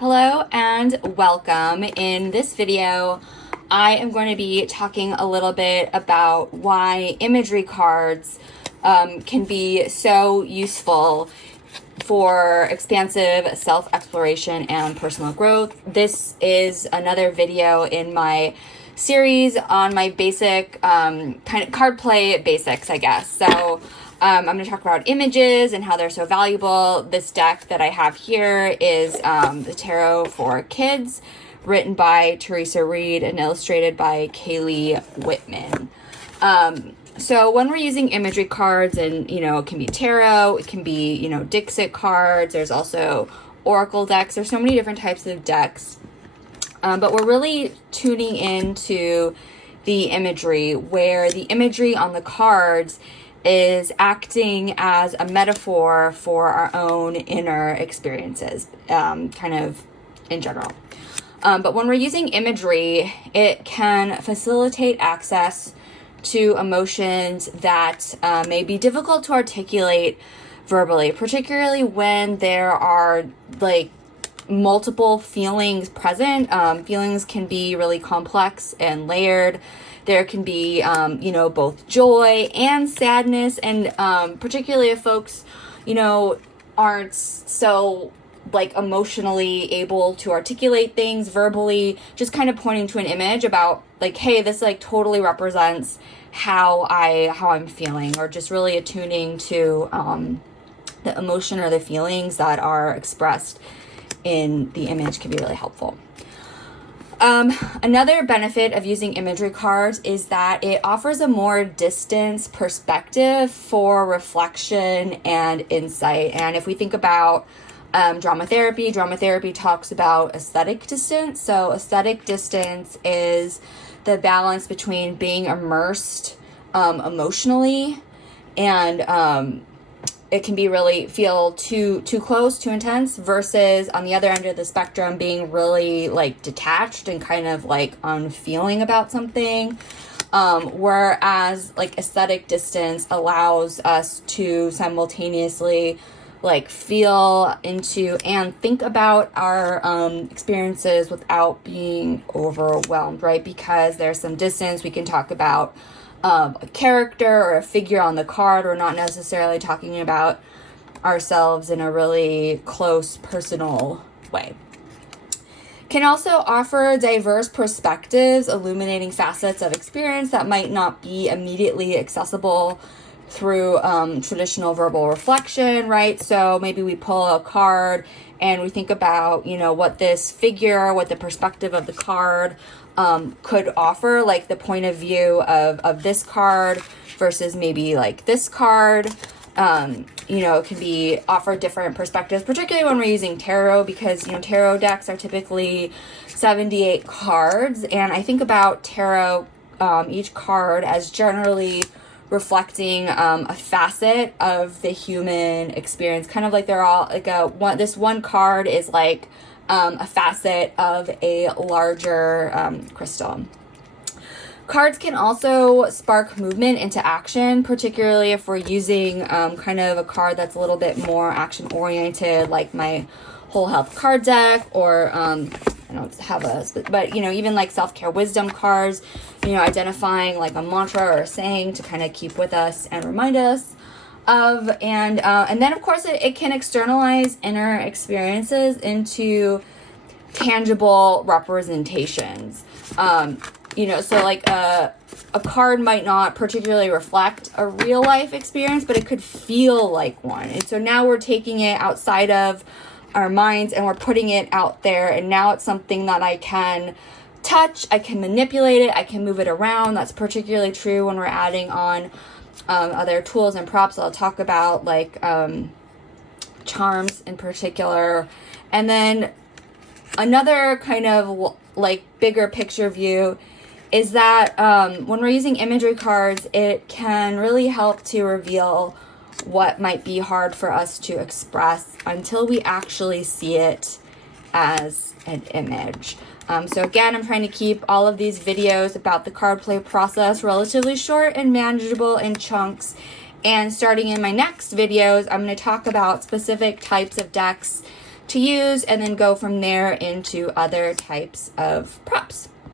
Hello and welcome. In this video, I am going to be talking a little bit about why imagery cards can be so useful for expansive self-exploration and personal growth. This is another video in my series on my basic kind of card play basics, I guess. So I'm going to talk about images and how they're so valuable. This deck that I have here is the Tarot for Kids, written by Teresa Reed and illustrated by Kaylee Whitman. So when we're using imagery cards, and it can be tarot, it can be Dixit cards. There's also oracle decks. There's so many different types of decks, but we're really tuning into the imagery, where the imagery on the cards is acting as a metaphor for our own inner experiences, kind of in general. But when we're using imagery, it can facilitate access to emotions that may be difficult to articulate verbally, particularly when there are multiple feelings present. Feelings can be really complex and layered. There can be, both joy and sadness, and particularly if folks, aren't so emotionally able to articulate things verbally, just kind of pointing to an image about hey, this totally represents how I'm feeling, or just really attuning to the emotion or the feelings that are expressed in the image can be really helpful. Another benefit of using imagery cards is that it offers a more distant perspective for reflection and insight. And if we think about drama therapy talks about aesthetic distance. So aesthetic distance is the balance between being immersed emotionally, and it can be really feel too close, too intense, versus on the other end of the spectrum being really detached and kind of unfeeling about something. Whereas aesthetic distance allows us to simultaneously feel into and think about our experiences without being overwhelmed, right? Because there's some distance. We can talk about a character or a figure on the card. We're not necessarily talking about ourselves in a really close, personal way. Can also offer diverse perspectives, illuminating facets of experience that might not be immediately accessible through traditional verbal reflection, right? So maybe we pull a card and we think about, what this figure, what the perspective of the card could offer, the point of view of this card versus maybe this card. It can be offer different perspectives, particularly when we're using tarot, because, tarot decks are typically 78 cards. And I think about tarot, each card as generally reflecting a facet of the human experience, kind of they're all this one card is a facet of a larger crystal. Cards can also spark movement into action, particularly if we're using kind of a card that's a little bit more action oriented, like my whole health card deck, or I don't have but even self-care wisdom cards, identifying a mantra or a saying to kind of keep with us and remind us of, and then of course it can externalize inner experiences into tangible representations. So a card might not particularly reflect a real life experience, but it could feel like one. And so now we're taking it outside of our minds and we're putting it out there, and now it's something that I can touch, I can manipulate it, I can move it around. That's particularly true when we're adding on other tools and props I'll talk about, charms in particular. And then another kind of bigger picture view is that when we're using imagery cards, it can really help to reveal what might be hard for us to express until we actually see it as an image. So again, I'm trying to keep all of these videos about the card play process relatively short and manageable in chunks. And starting in my next videos, I'm going to talk about specific types of decks to use, and then go from there into other types of props.